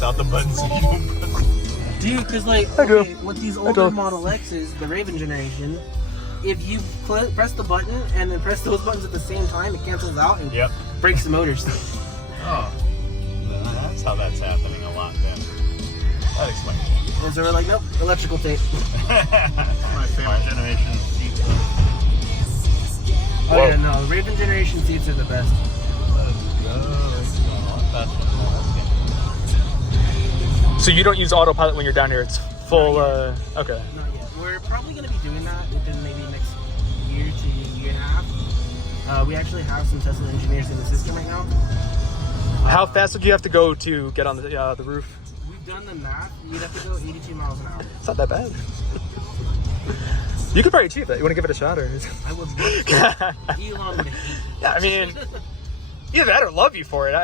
knocked out the buttons. Dude, because like, okay, with these older Model X's, the Raven generation, if you press the button and then press those buttons at the same time, it cancels out and breaks the motors. Oh, that's how that's happening a lot then. That explains it. And so we're like, nope, electrical tape. My favorite generation of seats. Oh yeah, no, Raven generation seats are the best. Let's go. So you don't use autopilot when you're down here, it's full, okay. Not yet. We're probably going to be doing that within maybe next year to year and a half. We actually have some Tesla engineers in the system right now. How fast would you have to go to get on the roof? We've done the math. You'd have to go 82 miles an hour. It's not that bad. You could probably achieve that. You want to give it a shot? Or? I would love to. Elon would hate me. Yeah, I mean, either that or love you for it.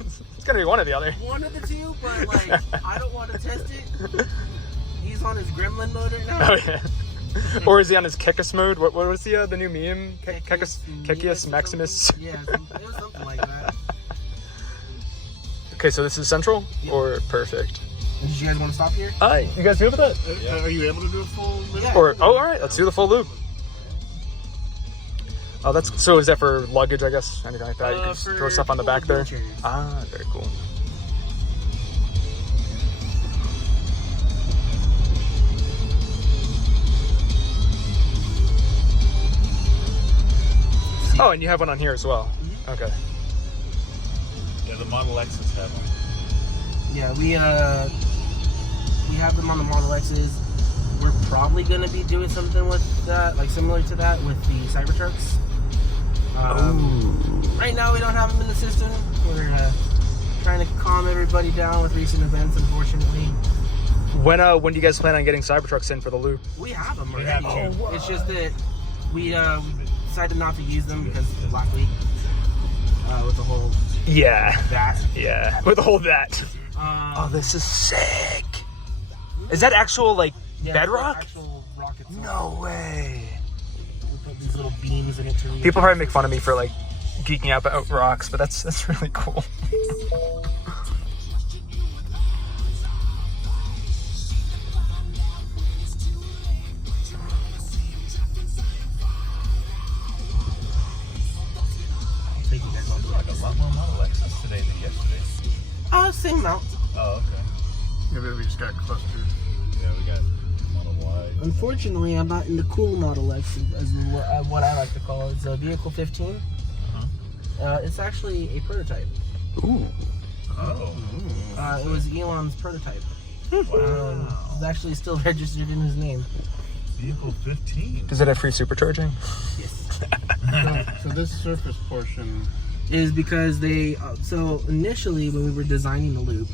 It's going to be one or the other. One of the two, but like, I don't want to test it. He's on his gremlin mode right now. Oh, yeah. Or is he on his Kekus mode? What was the new meme? Kekus Maximus? Yeah, it was something like that. Okay, so this is central? Yeah. Or perfect? Did you guys want to stop here? You guys good with that? Yeah. Are you able to do a full loop? Yeah. All right, let's do the full loop. Oh, so is that for luggage, I guess? Anything like that? You can just throw stuff on the back there? Ah, very cool. Oh, and you have one on here as well. Mm-hmm. Okay. Yeah, the Model X's have one. Yeah, we have them on the Model X's. We're probably going to be doing something with that, like similar to that, with the Cybertrucks. Right now, we don't have them in the system. We're trying to calm everybody down with recent events, unfortunately. When do you guys plan on getting Cybertrucks in for the loop? We have them already. It's just that we decided not to use them because of last week with the whole with the whole that. Oh, this is sick. Is that actual bedrock? Actual rock itself. No way. We put these little beams in it to people probably make fun of me for geeking out about rocks, but that's really cool. A lot more Model X's today than yesterday. Same amount. Oh, okay. Maybe we just got clustered. Yeah, we got Model Y. Unfortunately, I'm not in the cool Model X, as what I like to call it. It's a Vehicle 15. It's actually a prototype. Ooh. Oh. It was Elon's prototype. Wow. It's actually still registered in his name. Vehicle 15. Does it have free supercharging? Yes. So this surface portion is because they so initially when we were designing the loop,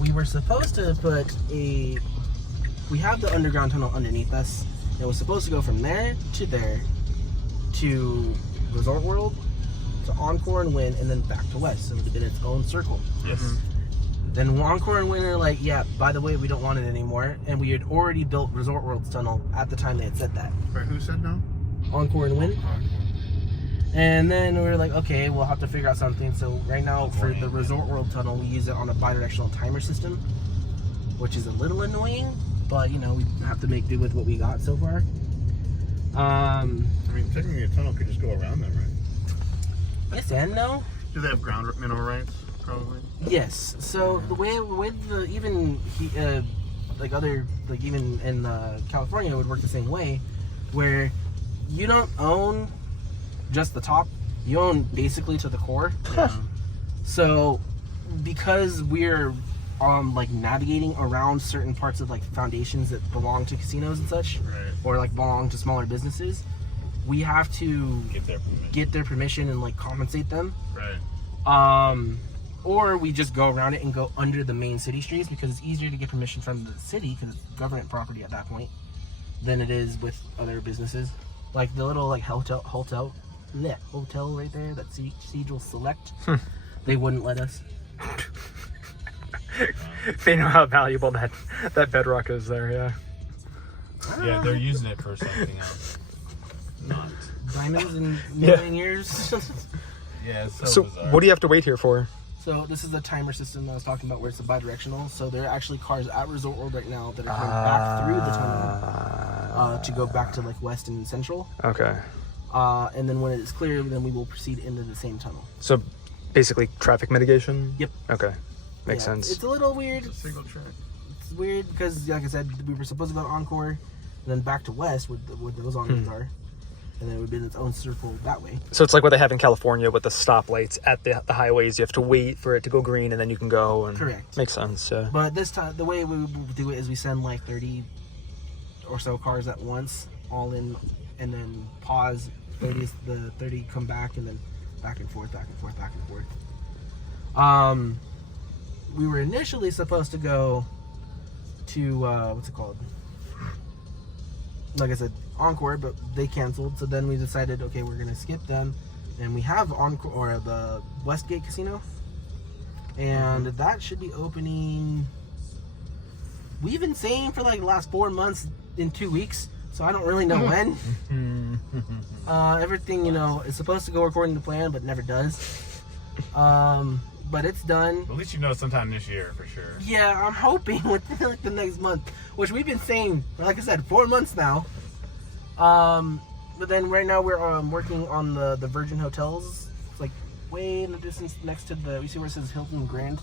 we were supposed to put we have the underground tunnel underneath us. It was supposed to go from there to Resort World, to Encore and Win, and then back to West. So it would have been its own circle. Yes. Then Encore and Win are like, yeah, by the way, we don't want it anymore. And we had already built Resort World's tunnel at the time they had said that. Wait, who said no? Encore and Win. And then we were like, okay, we'll have to figure out something. So right now for the Resort World tunnel, we use it on a bidirectional timer system, which is a little annoying, but we have to make do with what we got so far. I mean, technically a tunnel could just go around them, right? Yes and no. Do they have ground mineral rights? Probably. Yes. So the way with the even in California, it would work the same way, where you don't own just the top, you own basically to the core. So because we're navigating around certain parts of foundations that belong to casinos and such, right, or belong to smaller businesses, we have to get their permission and compensate them, right. Or we just go around it and go under the main city streets, because it's easier to get permission from the city because it's government property at that point than it is with other businesses. Like the little hotel right there, that Cathedral Select, they wouldn't let us. They know how valuable that bedrock is there, yeah. Yeah, they're using it for something else. Not diamonds in million years. Yeah, it's So bizarre. what do you have to wait here for? So this is the timer system that I was talking about, where it's a bi-directional. So there are actually cars at Resort World right now that are coming back through the tunnel to go back to like West and Central. Okay. And then when it's clear, then we will proceed into the same tunnel. So basically traffic mitigation? Yep. Okay. Makes sense. It's a little weird. It's a single track. It's weird because, like I said, we were supposed to go to Encore, and then back to West, where those onwards are. And then it would be in its own circle that way. So it's like what they have in California with the stoplights at the highways. You have to wait for it to go green, and then you can go. And Correct. Makes sense, yeah. But this time, the way we do it is we send like 30 or so cars at once, all in, and then pause. 30 come back, and then back and forth, back and forth, back and forth. We were initially supposed to go to, what's it called? Like I said, Encore, but they canceled. So then we decided, okay, we're gonna skip them, and we have Encore, or the Westgate Casino, and that should be opening. We've been saying for like the last 4 months in 2 weeks, so I don't really know when. Everything, is supposed to go according to plan, but never does. But it's done. At least sometime this year for sure. Yeah, I'm hoping within like the next month, which we've been saying, like I said, 4 months now. But then right now we're working on the Virgin Hotels. It's like way in the distance next to you see where it says Hilton Grand?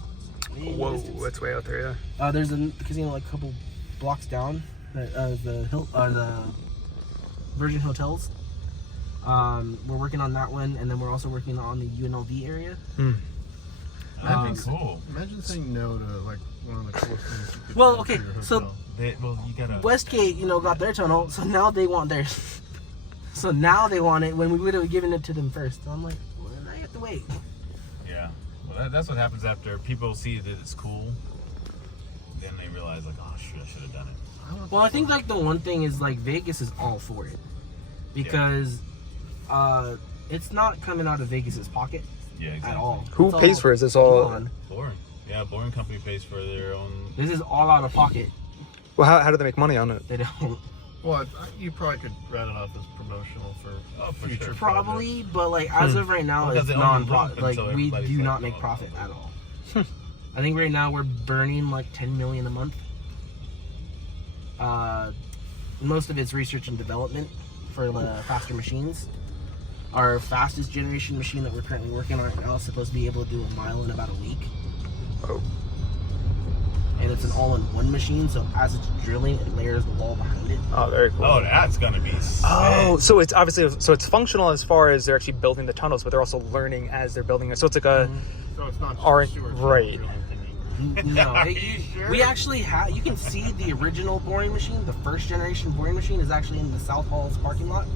Way in the Whoa, distance. that's way out there, yeah. There's a casino like a couple blocks down. The Virgin Hotels. We're working on that one, and then we're also working on the UNLV area. That'd be cool. Imagine saying no to like one of the coolest things you could Well, do okay, for your so hotel. You gotta. Westgate, got their tunnel, so now they want theirs. So now they want it when we would have given it to them first. So I'm like, well, now you have to wait. Yeah. Well, that's what happens after people see that it's cool. Then they realize, like, oh, shoot, I should have done it. Well, I think like the one thing is like Vegas is all for it because it's not coming out of Vegas's pocket Exactly. at all. Who It's pays for it? Is this all? Elon. Boring. Yeah, Boring Company pays for their own. This is all out of pocket. Well, how do they make money on it? They don't. Well, you probably could write it off as promotional for for future sure. Probably, but like as of right now, Well, 'cause it's they own non-profit. them, Like so we everybody's do like, not make oh, profit oh, at all. I think right now we're burning like 10 million a month. Most of it's research and development for the faster machines. Our fastest generation machine that we're currently working on right now is supposed to be able to do a mile in about a week. Oh. And it's an all-in-one machine, so as it's drilling, it layers the wall behind it. Oh, very cool. Oh, that's gonna be sick. Oh, so it's obviously it's functional as far as they're actually building the tunnels, but they're also learning as they're building it. So it's like a So it's not Aren't- sewer right. No, Are you sure? we actually have. You can see the original boring machine, the first generation boring machine, is actually in the South Halls parking lot,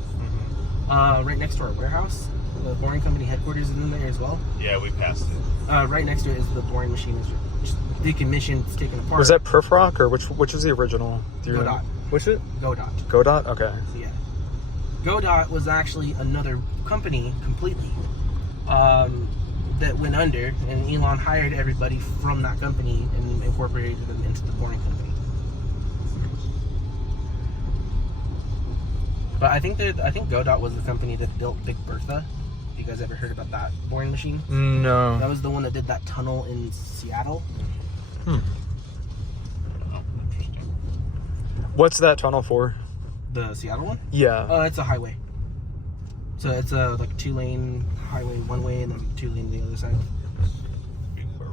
right next to our warehouse. The boring company headquarters is in there as well. Yeah, we passed it. Right next to it is the boring machine. Is just decommissioned, it's taken apart. was that Perf Rock or which is the original? Do you Godot. remember? Which is it? Godot? Godot? Okay. So yeah, Godot was actually another company completely that went under, and Elon hired everybody from that company and incorporated them into the boring company. But I think Godot was the company that built Big Bertha. You guys ever heard about that boring machine? That No. was the one that did that tunnel in Seattle. Oh, interesting. What's that tunnel for? The Seattle one? Yeah. It's a highway. So it's a like 2-lane highway one way and then 2-lane the other side. Big Bertha.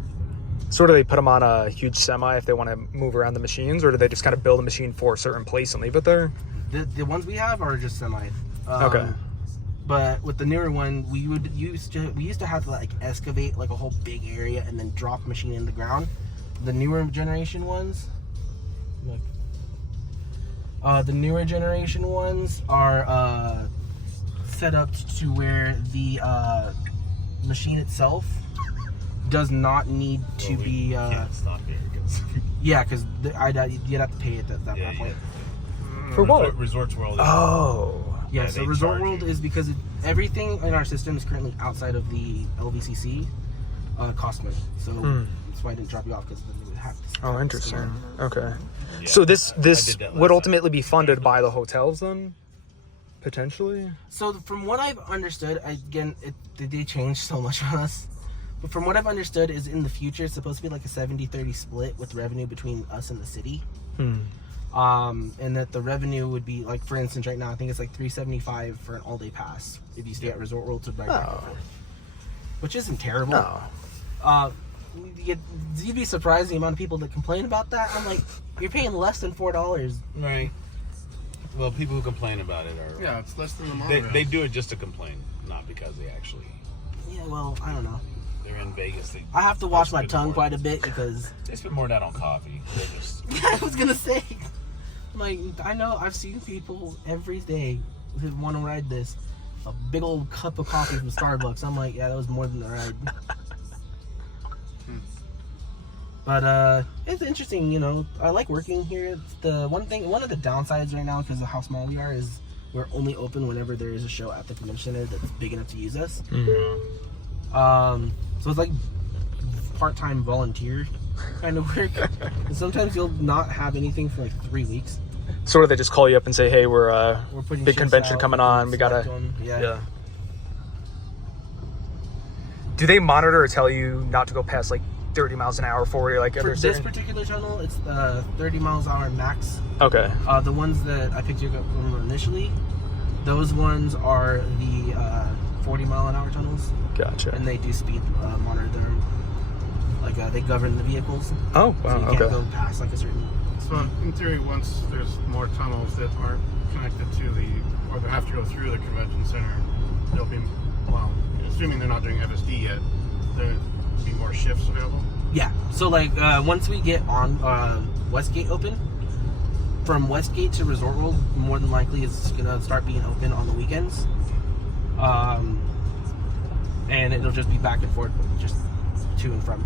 So do they put them on a huge semi if they want to move around the machines, or do they just kind of build a machine for a certain place and leave it there? The ones we have are just semi. Okay. But with the newer one, we used to have to like excavate like a whole big area and then drop the machine in the ground. The newer generation ones, are set up to where the machine itself does not need to Well, we be. can't stop here because Yeah, because you'd have to pay it at that point. For what? Resorts World. Oh. Yeah, Yeah, so they Resort charge World you. is because everything in our system is currently outside of the LVCC cost money. So that's why I didn't drop you off, because then we would have to. Oh, interesting. Okay. Yeah, So this I did that would last ultimately be funded by the hotels then? Potentially? So from what I've understood, again, they changed so much on us, But from what I've understood, is in the future it's supposed to be like a 70-30 split with revenue between us and the city. And that the revenue would be like, for instance, right now I think it's like $375 for an all-day pass if you stay at Resort World to ride back and forth, which isn't terrible. No. You'd be surprised the amount of people that complain about that. I'm like, you're paying less than $4. Right. Well, people who complain about it are... Yeah, it's less than the monorail. They do it just to complain, not because they actually... Yeah, well, I don't know. They're in Vegas. I have to watch my tongue quite a bit because... They spend more than that on coffee. They're just... Yeah, I was going to say. Like, I know I've seen people every day who want to ride this. A big old cup of coffee from Starbucks. I'm like, yeah, that was more than the ride. But it's interesting, you know. I like working here. It's the one of the downsides right now, because of how small we are, is we're only open whenever there is a show at the convention center that's big enough to use us. So it's like part-time volunteer kind of work. And sometimes you'll not have anything for like 3 weeks. Sort of, they just call you up and say, hey, we're putting big shifts convention out, coming on. We gotta. Yeah. Do they monitor or tell you not to go past like 30 miles an hour for you? Like for this particular tunnel, it's 30 miles an hour max. Okay. The ones that I picked you up from initially, those ones are the 40 mile an hour tunnels. Gotcha. And they do speed monitor them. Like they govern the vehicles. Oh, wow. So you can't go past like a certain. So in theory, once there's more tunnels that aren't connected to or that have to go through the convention center, there'll be, well, assuming they're not doing FSD yet, there'll be more shifts available. Yeah. So like once we get on Westgate open, from Westgate to Resort World, more than likely it's gonna start being open on the weekends. And it'll just be back and forth, just to and from.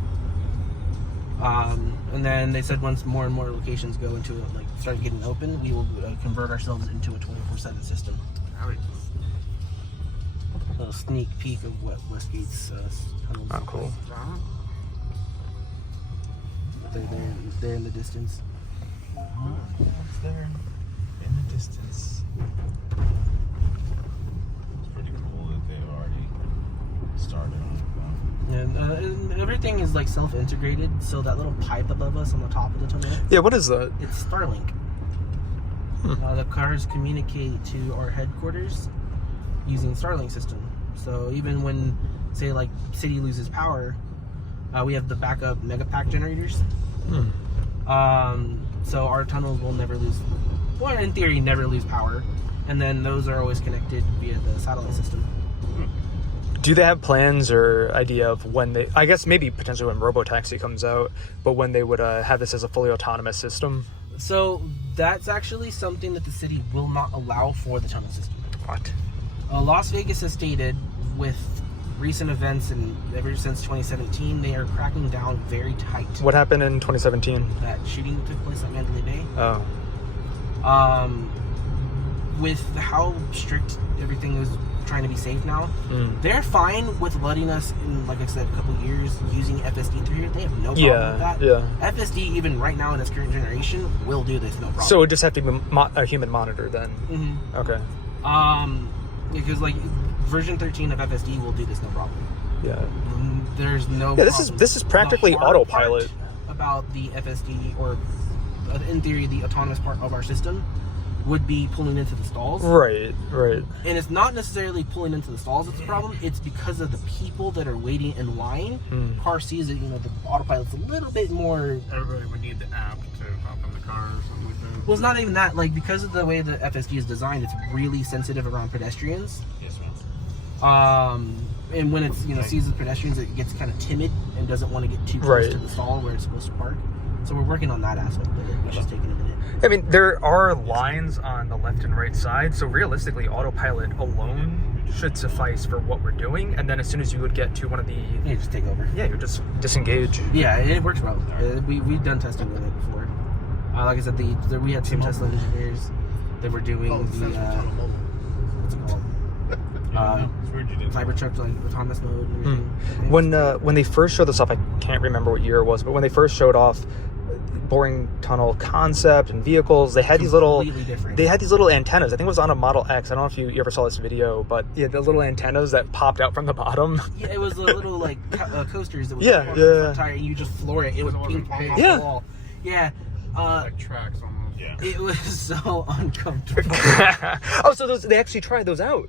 And then they said once more and more locations go into it, like start getting open, we will convert ourselves into a 24/7 system. A little sneak peek of what Westgate's tunnels Oh, cool. They're in the distance. Oh, it's there in the distance. It's pretty cool that they've already started on it, though. And everything is like self-integrated, so that little pipe above us on the top of the tunnel, Yeah, what is that? it's Starlink. The cars communicate to our headquarters using Starlink system. So even when, say, like city loses power, we have the backup megapack generators. So our tunnels will never lose, well, in theory, never lose power, and then those are always connected via the satellite system. Do they have plans or idea of when they, I guess maybe potentially when Robotaxi comes out, but when they would have this as a fully autonomous system? So that's actually something that the city will not allow for the tunnel system. What? Las Vegas has stated with recent events and ever since 2017, they are cracking down very tight. What happened in 2017? That shooting that took place at Mandalay Bay. Oh. With how strict everything is trying to be safe now, they're fine with letting us, in, like I said, a couple of years using FSD through here. They have no problem with that. Yeah. FSD, even right now in its current generation, will do this, no problem. So it would just have to be a human monitor then? Okay. Because like version 13 of FSD will do this, no problem. Yeah. There's no. Yeah, problem. this is practically The hard autopilot. part about the FSD, or in theory, the autonomous part of our system, would be pulling into the stalls. Right. And it's not necessarily pulling into the stalls that's the problem. It's because of the people that are waiting in line. Car sees it, the autopilot's a little bit more. Everybody would need the app to hop in the car or something like that. Well, it's not even that. Like, because of the way the FSD is designed, it's really sensitive around pedestrians. Yes, ma'am. And when it's sees the pedestrians, it gets kind of timid and doesn't want to get too close to the stall where it's supposed to park. So we're working on that aspect of it, which is taking a minute. I mean, there are lines on the left and right side, so realistically, autopilot alone should suffice for what we're doing. And then as soon as you would get to one of the... You just take over. Yeah, you just disengage. Yeah, it works well. We've done testing with it before. Like I said, we had some Tesla engineers that were doing what's it called? Cybertruck, like autonomous mode and everything. When they first showed this off, I can't remember what year it was, but when they first showed off, boring tunnel concept and vehicles. They had these little, Completely different. they had these little antennas. I think it was on a Model X. I don't know if you ever saw this video, but yeah, the little antennas that popped out from the bottom. Yeah, it was the little like coasters that would Yeah, go on yeah. the front tire, and you just floor it. It would So it ping wasn't pong paid. off Yeah. the wall. Yeah. Like tracks almost. Yeah. It was so uncomfortable. Oh, so they actually tried those out.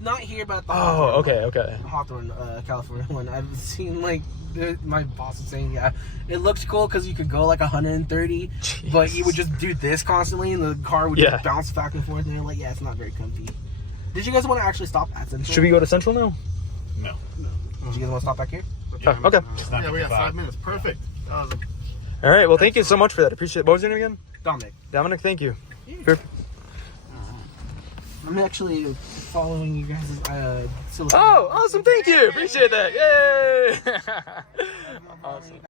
Not here about the Oh, okay. Hawthorne, California one. I've seen like my boss was saying, yeah, it looks cool because you could go like 130, but you would just do this constantly, and the car would Yeah. just bounce back and forth. And they're like, yeah, it's not very comfy. Did you guys want to actually stop at Central? Should we go to Central now? No. Did you guys want to stop back here? Oh, okay. It's not Yeah, we got 55. 5 minutes. Perfect. That was All right. Well, thank you so much for that. Appreciate it. What was your name again? Dominic. Dominic. Thank you. I'm actually following you guys. Oh, awesome. Thank you. Appreciate that. Yay. Awesome.